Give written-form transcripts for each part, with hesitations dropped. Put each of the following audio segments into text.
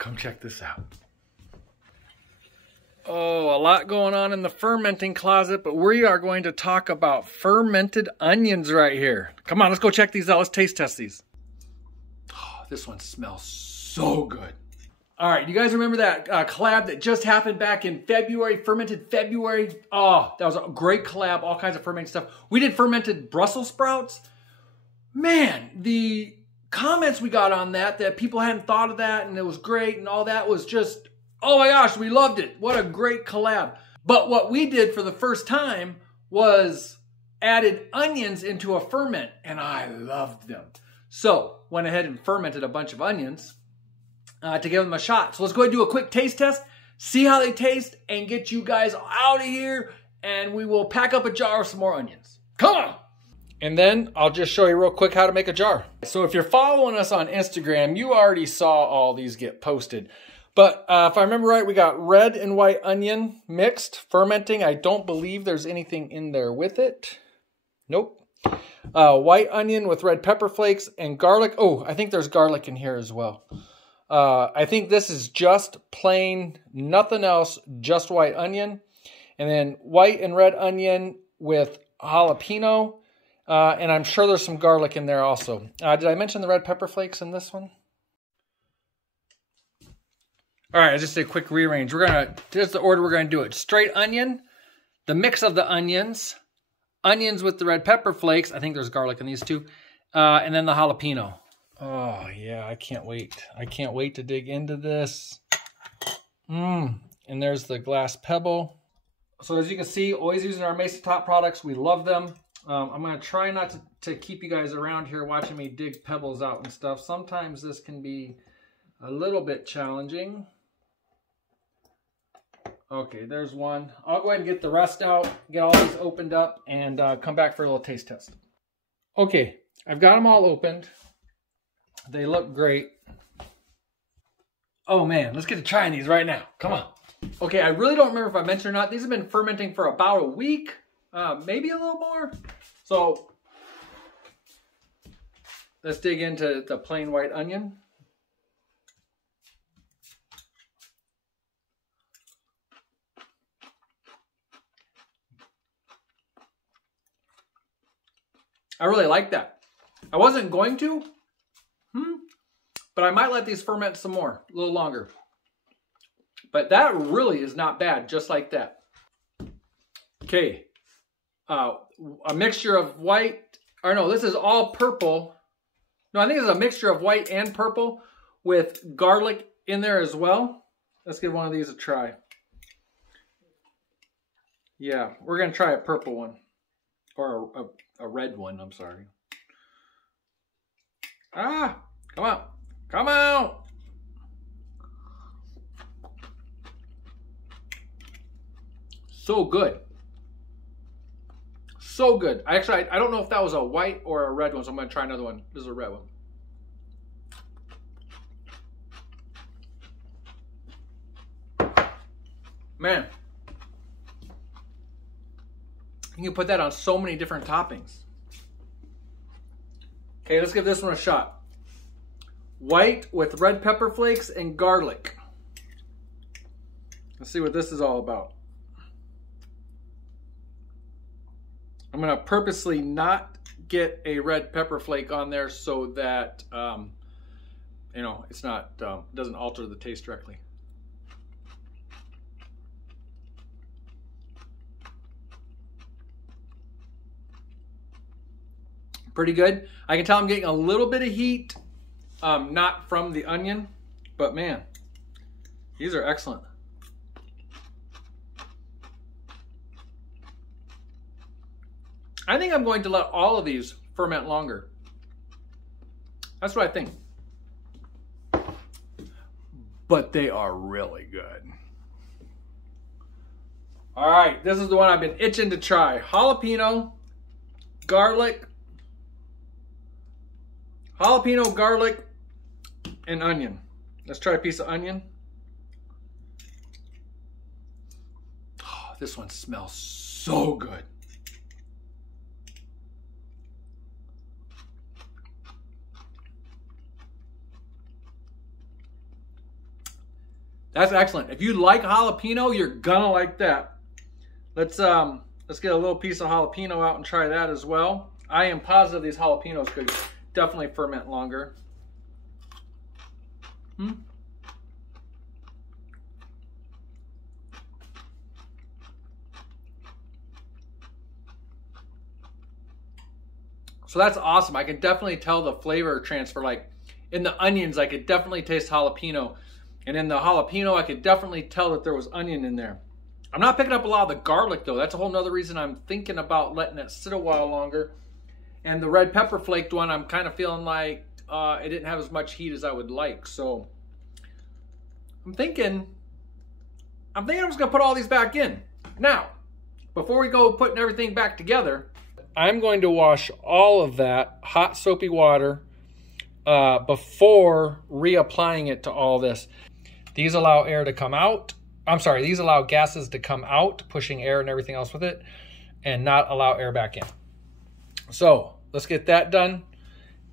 come check this out. Oh, a lot going on in the fermenting closet, but we are going to talk about fermented onions right here. Come on, let's go check these out. Let's taste test these. Oh, this one smells so good. All right, you guys remember that collab that just happened back in February, Fermented February? Oh, that was a great collab, all kinds of fermented stuff. We did fermented Brussels sprouts. Man, the comments we got on that people hadn't thought of that and it was great and all that was just, oh my gosh, we loved it. What a great collab. But what we did for the first time was added onions into a ferment and I loved them. So went ahead and fermented a bunch of onions to give them a shot. So let's go ahead and do a quick taste test, see how they taste, and get you guys out of here, and we will pack up a jar of some more onions. Come on! And then I'll just show you real quick how to make a jar. So if you're following us on Instagram, you already saw all these get posted. But if I remember right, we got red and white onion mixed, fermenting. I don't believe there's anything in there with it. Nope. White onion with red pepper flakes and garlic. Oh, I think there's garlic in here as well. I think this is just plain, nothing else, just white onion. And then white and red onion with jalapeno. And I'm sure there's some garlic in there also. Did I mention the red pepper flakes in this one? All right, I just did a quick rearrange. Here's the order we're gonna do it. Straight onion, the mix of the onions with the red pepper flakes. I think there's garlic in these too. And then the jalapeno. Oh yeah, I can't wait. I can't wait to dig into this. And there's the glass pebble. So as you can see, always using our Mesa Top products. We love them. I'm gonna try not to keep you guys around here watching me dig pebbles out and stuff. Sometimes this can be a little bit challenging. Okay, there's one. I'll go ahead and get the rest out, get all these opened up, and come back for a little taste test. Okay, I've got them all opened. They look great. Oh man, let's get to trying these right now. Come on. Okay, I really don't remember if I mentioned or not. These have been fermenting for about a week, maybe a little more. So let's dig into the plain white onion. I really like that. I wasn't going to, but I might let these ferment some more, a little longer. But that really is not bad, just like that. Okay, a mixture of white, or no, this is all purple. No, I think it's a mixture of white and purple with garlic in there as well. Let's give one of these a try. Yeah, we're gonna try a purple one, or a red one, I'm sorry. Ah, come out, come out. So good. So good. Actually, I don't know if that was a white or a red one, so I'm gonna try another one. This is a red one. Man. You can put that on so many different toppings. Okay, let's give this one a shot. White with red pepper flakes and garlic. Let's see what this is all about. I'm gonna purposely not get a red pepper flake on there so that, you know, it's not, doesn't alter the taste directly. Pretty good. I can tell I'm getting a little bit of heat, not from the onion, but man, these are excellent. I think I'm going to let all of these ferment longer. That's what I think. But they are really good. All right, this is the one I've been itching to try. Jalapeno, garlic, and onion. Let's try a piece of onion. Oh, this one smells so good. That's excellent. If you like jalapeno, you're gonna like that. Let's get a little piece of jalapeno out and try that as well. I am positive these jalapenos could definitely ferment longer. So that's awesome. I can definitely tell the flavor transfer. Like in the onions, I could definitely taste jalapeno. And in the jalapeno, I could definitely tell that there was onion in there. I'm not picking up a lot of the garlic though. That's a whole nother reason I'm thinking about letting it sit a while longer. And the red pepper flaked one, I'm kind of feeling like it didn't have as much heat as I would like. So I'm thinking I'm just gonna put all these back in. Now, before we go putting everything back together, I'm going to wash all of that hot soapy water before reapplying it to all this. These allow air to come out. I'm sorry, these allow gases to come out, pushing air and everything else with it, and not allow air back in. So let's get that done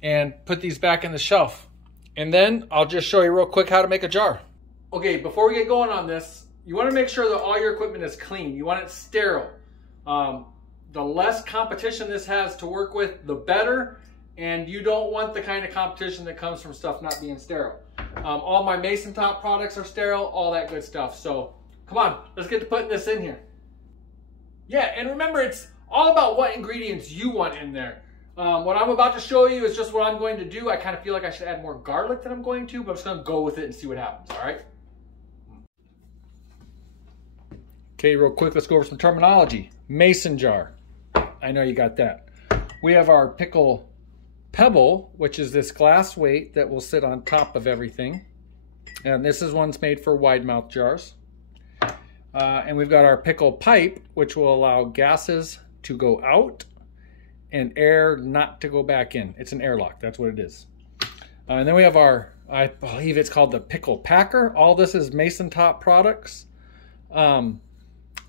and put these back in the shelf. And then I'll just show you real quick how to make a jar. Okay, before we get going on this, you want to make sure that all your equipment is clean. You want it sterile. The less competition this has to work with, the better. And you don't want the kind of competition that comes from stuff not being sterile. All my Mason Top products are sterile, all that good stuff. So come on, let's get to putting this in here. Yeah, and remember, it's all about what ingredients you want in there. What I'm about to show you is just what I'm going to do. I kind of feel like I should add more garlic than I'm going to, but I'm just going to go with it and see what happens, all right? Okay, real quick, let's go over some terminology. Mason jar. I know you got that. We have our pickle pebble, which is this glass weight that will sit on top of everything. And this is one's made for wide mouth jars. And we've got our pickle pipe, which will allow gases to go out and air not to go back in. It's an airlock, that's what it is. And then we have our, I believe it's called the pickle packer. All this is Mason Top products.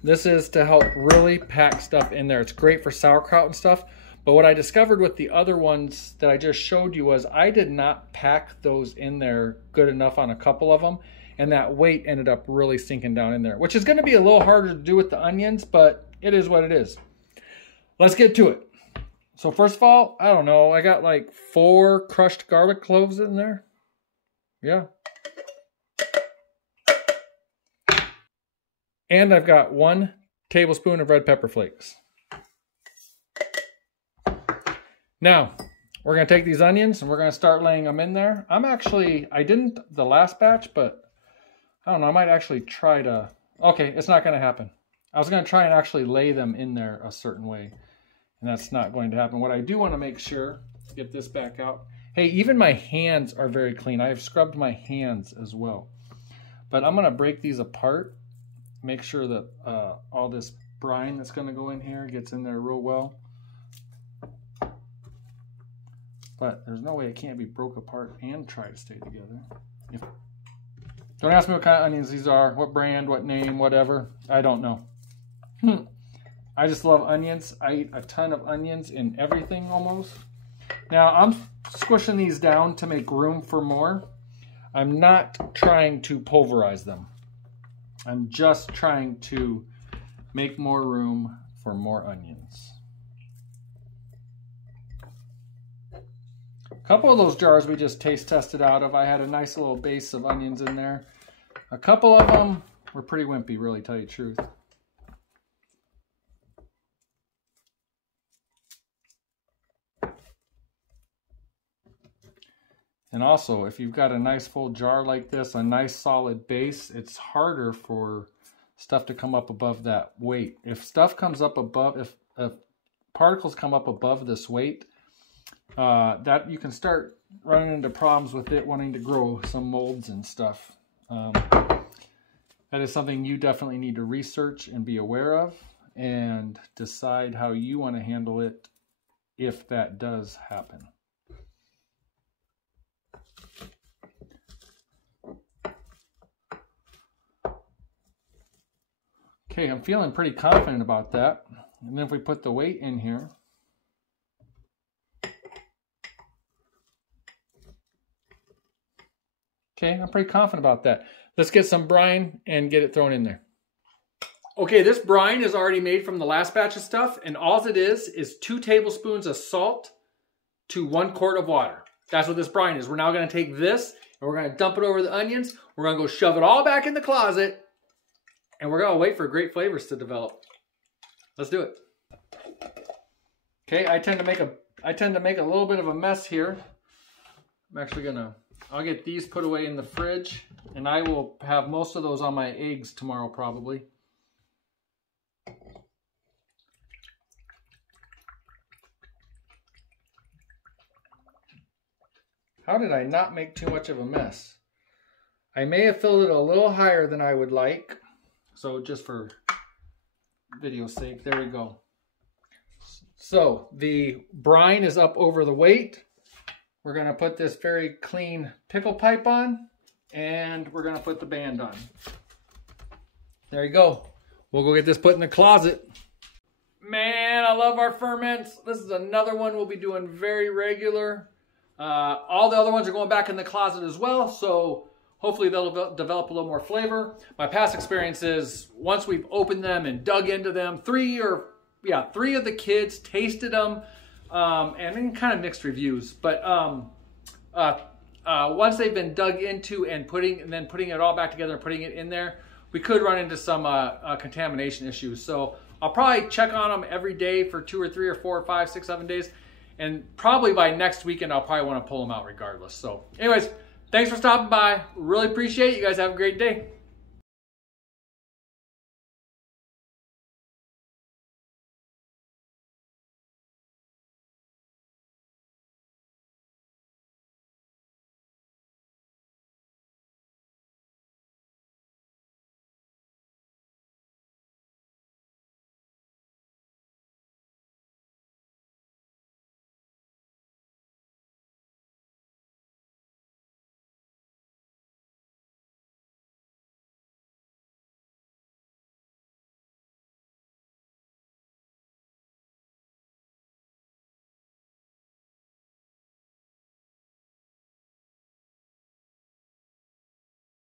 This is to help really pack stuff in there. It's great for sauerkraut and stuff. But what I discovered with the other ones that I just showed you was I did not pack those in there good enough on a couple of them. And that weight ended up really sinking down in there, which is going to be a little harder to do with the onions, but it is what it is. Let's get to it. So first of all, I don't know, I got like 4 crushed garlic cloves in there. Yeah. And I've got 1 tablespoon of red pepper flakes. Now, we're going to take these onions and we're going to start laying them in there. I didn't the last batch, but I don't know, I might actually try to, okay, it's not going to happen. I was going to try and actually lay them in there a certain way, and that's not going to happen. What I do want to make sure, get this back out. Hey, even my hands are very clean. I have scrubbed my hands as well. But I'm going to break these apart, make sure that all this brine that's going to go in here gets in there real well. But there's no way it can't be broke apart and try to stay together. Don't ask me what kind of onions these are, what brand, what name, whatever. I don't know. I just love onions. I eat a ton of onions in everything almost. Now I'm squishing these down to make room for more. I'm not trying to pulverize them. I'm just trying to make more room for more onions. A couple of those jars we just taste tested out of, I had a nice little base of onions in there. A couple of them were pretty wimpy, really, tell you the truth. And also, if you've got a nice full jar like this, a nice solid base, it's harder for stuff to come up above that weight. If stuff comes up above, if particles come up above this weight, that you can start running into problems with it wanting to grow some molds and stuff. That is something you definitely need to research and be aware of and decide how you want to handle it if that does happen. Okay, I'm feeling pretty confident about that. And then if we put the weight in here, Okay, I'm pretty confident about that. Let's get some brine and get it thrown in there. Okay, this brine is already made from the last batch of stuff, and all it is 2 tablespoons of salt to 1 quart of water. That's what this brine is. We're now gonna take this and we're gonna dump it over the onions. We're gonna go shove it all back in the closet, and we're gonna wait for great flavors to develop. Let's do it. Okay, I tend to make a little bit of a mess here. I'm actually I'll get these put away in the fridge, and I will have most of those on my eggs tomorrow probably. How did I not make too much of a mess? I may have filled it a little higher than I would like. So just for video's sake, there we go. So the brine is up over the weight. We're gonna put this very clean pickle pipe on, and we're gonna put the band on. There you go. We'll go get this put in the closet. Man, I love our ferments. This is another one we'll be doing very regular. All the other ones are going back in the closet as well, so hopefully they'll develop a little more flavor. My past experience is once we've opened them and dug into them, 3 of the kids tasted them, and then kind of mixed reviews. But once they've been dug into and putting it all back together and putting it in there, we could run into some contamination issues. So I'll probably check on them every day for 2 or 3 or 4 or 5, 6, 7 days. And probably by next weekend, I'll probably want to pull them out regardless. So anyways, thanks for stopping by. Really appreciate it. You guys have a great day.